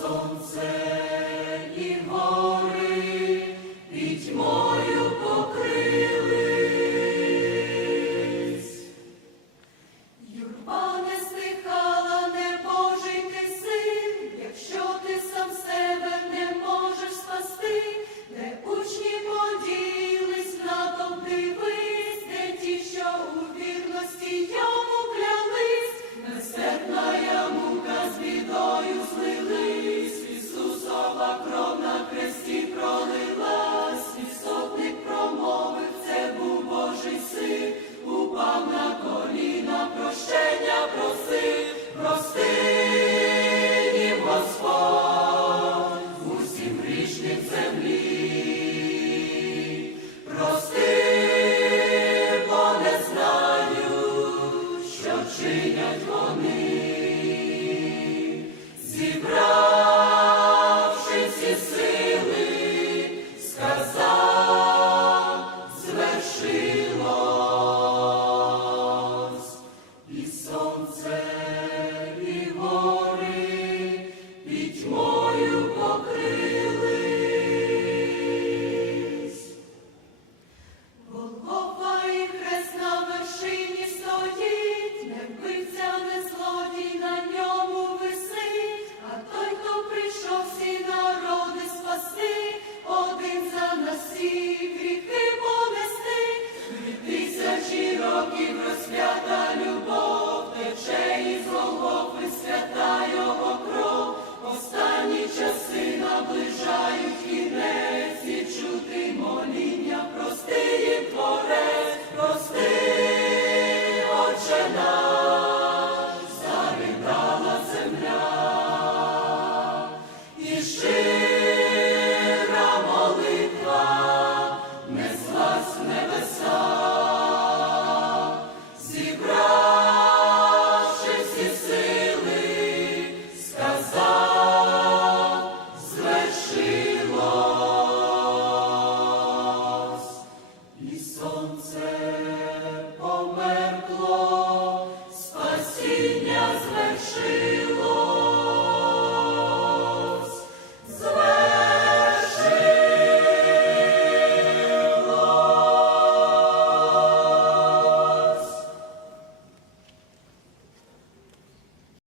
Сонце. Sponsored. Słońce.